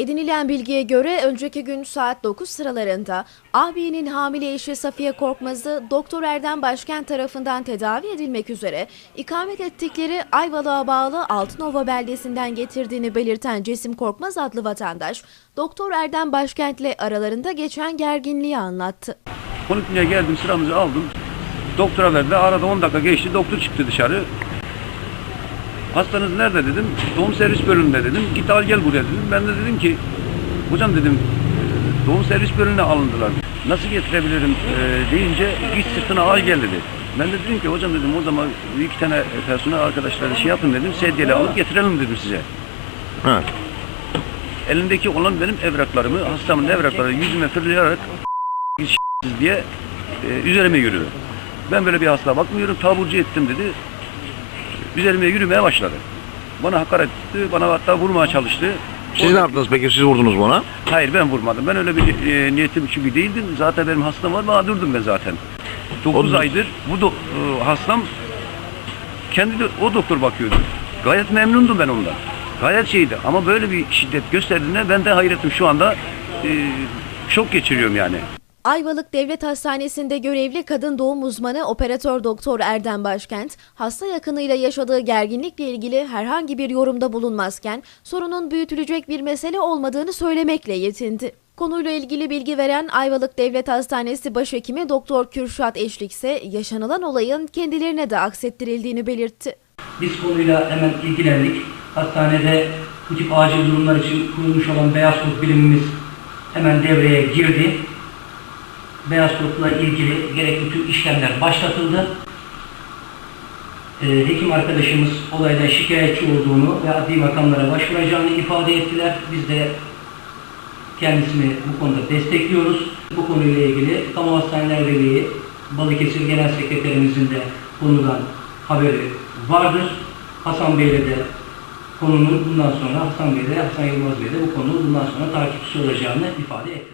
Edinilen bilgiye göre önceki gün saat 9 sıralarında Abiye'nin hamile eşi Safiye Korkmaz'ı Doktor Erdem Başkent tarafından tedavi edilmek üzere ikamet ettikleri Ayvalık'a bağlı Altınova beldesinden getirdiğini belirten Cesim Korkmaz adlı vatandaş, Doktor Erdem Başkent'le aralarında geçen gerginliği anlattı. Polikliniğe geldim sıramızı aldım. Doktora verdi. Arada 10 dakika geçti. Doktor çıktı dışarı. Hastanız nerede dedim. Doğum servis bölümünde dedim. Git al gel buraya dedim. Ben de dedim ki hocam dedim ee, doğum servis bölümüne alındılar. Nasıl getirebilirim e, deyince git sırtına al gel dedi. Ben de dedim ki hocam dedim o zaman bir iki tane personel arkadaşları şey yapın dedim. Sedyeli alıp getirelim dedim size. Evet. Elimdeki olan benim evraklarımı, hastamın evrakları yüzüme fırlayarak diye e, üzerime yürüdü Ben böyle bir hasta bakmıyorum, taburcu ettim dedi üzerime yürümeye başladı. Bana hakaret etti, bana hatta vurmaya çalıştı. Siz ne yaptınız peki? Siz vurdunuz bana? Hayır ben vurmadım. Ben öyle bir e, niyetim çünkü değildim. Zaten benim hastam var, mağdurdum ben zaten. 9 aydır bu do, e, hastam kendi de, o doktor bakıyordu. Gayet memnundum ben ondan. Gayet şeydi ama böyle bir şiddet gösterdiğine ben de hayretim şu anda e, şok geçiriyorum yani. Ayvalık Devlet Hastanesi'nde görevli kadın doğum uzmanı operatör doktor Erdem Başkent, hasta yakınıyla yaşadığı gerginlikle ilgili herhangi bir yorumda bulunmazken sorunun büyütülecek bir mesele olmadığını söylemekle yetindi. Konuyla ilgili bilgi veren Ayvalık Devlet Hastanesi Başhekimi Doktor Kürşat Eşlik ise yaşanılan olayın kendilerine de aksettirildiğini belirtti. Biz konuyla hemen ilgilendik. Hastanede bu tip acil durumlar için kurulmuş olan beyaz kod bilimimiz hemen devreye girdi beyaz kurtla ilgili gerekli tüm işlemler başlatıldı. E, hekim arkadaşımız olayda şikayetçi olduğunu ve adli makamlara başvuracağını ifade ettiler. Biz de kendisini bu konuda destekliyoruz. Bu konuyla ilgili Kamu Hastaneler Birliği Balıkesir Genel Sekreterimizin de konudan haberi vardır. Hasan Bey'le de konunun bundan sonra Hasan Bey'le Hasan Yılmaz Bey'le bu konu bundan sonra takipçisi olacağını ifade etti.